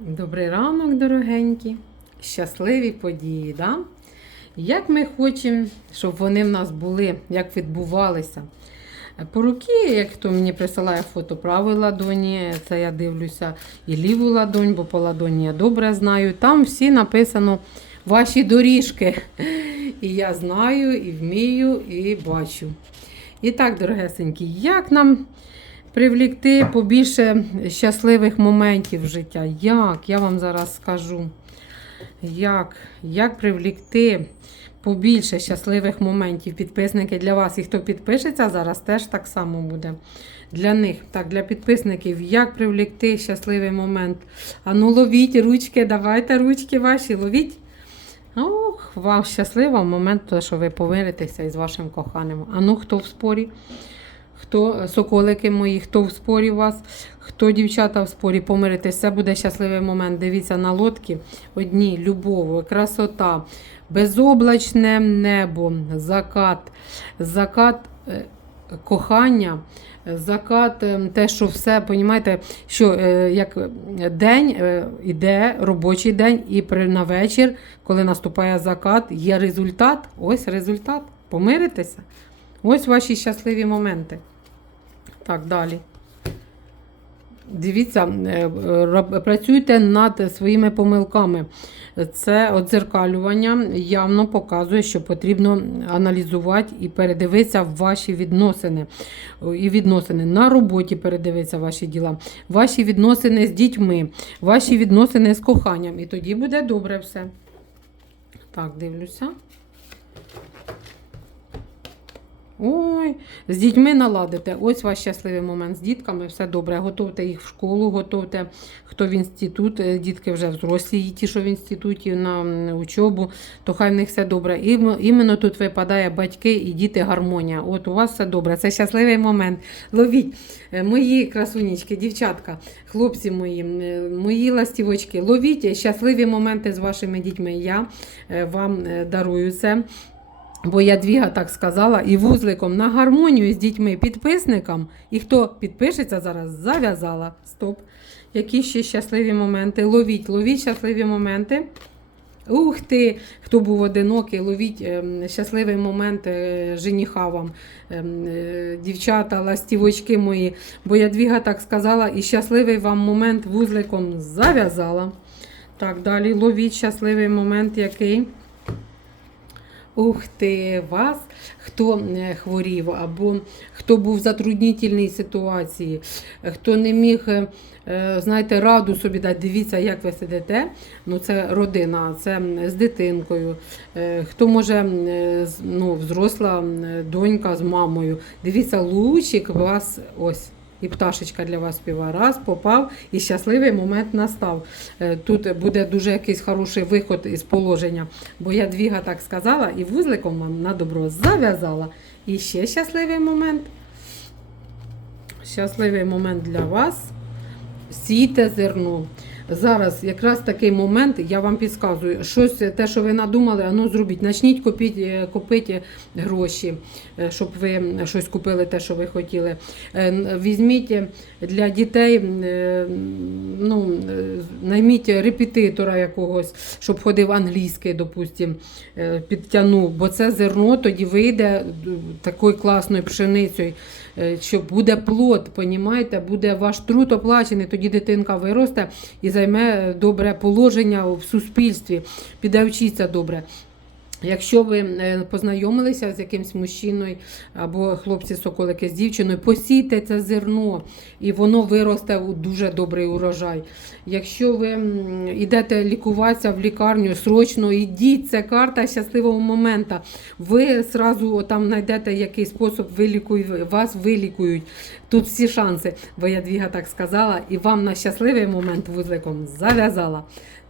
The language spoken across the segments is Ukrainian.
Добрий ранок, дорогенькі, щасливі події, да? Як ми хочемо, щоб вони в нас були, як відбувалися. По руки, як хто мені присилає фото правої ладоні, це я дивлюся і ліву ладонь, бо по ладоні я добре знаю. Там всі написано ваші доріжки. І я знаю, і вмію, і бачу. І так, дорогесенькі, як нам привлікти побільше щасливих моментів життя? Як? Я вам зараз скажу. Як? Як привлікти побільше щасливих моментів? Підписники для вас. І хто підпишеться, зараз теж так само буде. Для них, так, для підписників, як привлікти щасливий момент? Ану, ловіть ручки, давайте ручки ваші, ловіть. Ох, вам щасливий момент, що ви помиритеся із вашим коханим. А ну, хто в спорі? Хто соколики мої, хто в спорі у вас, хто дівчата в спорі, помиритесь, це буде щасливий момент. Дивіться на лодки. Одні, любов, красота, безоблачне небо, закат, закат е, кохання, закат, е, те, що все, понімаєте, що е, як день е, іде, робочий день, і при, на вечір, коли наступає закат, є результат. Ось результат. Помиритеся. Ось ваші щасливі моменти. Так, далі. Дивіться, е, працюйте над своїми помилками. Це одзеркалювання явно показує, що потрібно аналізувати і передивитися ваші відносини. І відносини на роботі передивитися ваші діла, ваші відносини з дітьми, ваші відносини з коханням. І тоді буде добре все. Так, дивлюся. Ой, з дітьми наладите. Ось ваш щасливий момент з дітками, все добре. Готовте їх в школу, готовте, хто в інститут, е, дітки вже взрослі, і ті, що в інституті на учобу, то хай в них все добре. І іменно тут випадає батьки і діти гармонія. От у вас все добре. Це щасливий момент. Ловіть, Е, мої красунічки, дівчатка, хлопці мої, е, мої ластівочки, ловіть щасливі моменти з вашими дітьми. Я вам дарую це. Бо я двіга так сказала, і вузликом на гармонію з дітьми підписникам. І хто підпишеться зараз, зав'язала. Стоп. Які ще щасливі моменти. Ловіть, ловіть щасливі моменти. Ух ти! Хто був одинокий, ловіть ем, щасливий момент е, жениха вам, Ем, е, дівчата, ластівочки мої. Бо я двіга так сказала, і щасливий вам момент вузликом зав'язала. Так, далі ловіть щасливий момент який. Ух ти, вас, хто е, хворів, або хто був в затруднітельній ситуації, хто не міг, е, е, знаєте, раду собі дати. Дивіться, як ви сидите. Ну, це родина, це з дитинкою. Хто може, ну, взросла донька з мамою. Дивіться, лучик вас ось. І пташечка для вас співає. Раз, попав, і щасливий момент настав. Е, Тут буде дуже якийсь хороший виход із положення. Бо я двіга так сказала, і вузликом вам на добро зав'язала. І ще щасливий момент. Щасливий момент для вас. Сійте зерно. Зараз якраз такий момент, я вам підказую, щось те, що ви надумали, ану зробіть. Начніть купити, купити гроші, е, щоб ви щось купили, те, що ви хотіли. Е, Візьміть для дітей, е, ну, е, найміть репетитора якогось, щоб ходив англійський, допустим, е, підтягнув, бо це зерно тоді вийде такою класною пшеницею, е, що буде плод, понімаєте, буде ваш труд оплачений, тоді дитинка виросте і займе добре положення в суспільстві, піде вчитися добре. Якщо ви е, познайомилися з якимсь мужчиною або хлопці-соколики з дівчиною, посійте це зерно, і воно виросте у дуже добрий урожай. Якщо ви йдете лікуватися в лікарню, срочно йдіть, це карта щасливого моменту. Ви зразу там знайдете якийсь спосіб, вас вилікують. Тут всі шанси. Бо я двіга так сказала, і вам на щасливий момент вузликом зав'язала.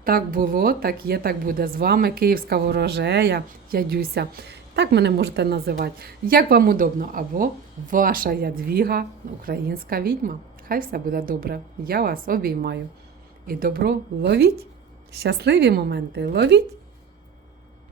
Так було, так є, так буде. З вами Київська ворожея, Ядюся. Так мене можете називати. Як вам удобно, або ваша ядвіга, українська відьма. Хай все буде добре. Я вас обіймаю. І добро ловіть! Щасливі моменти ловіть!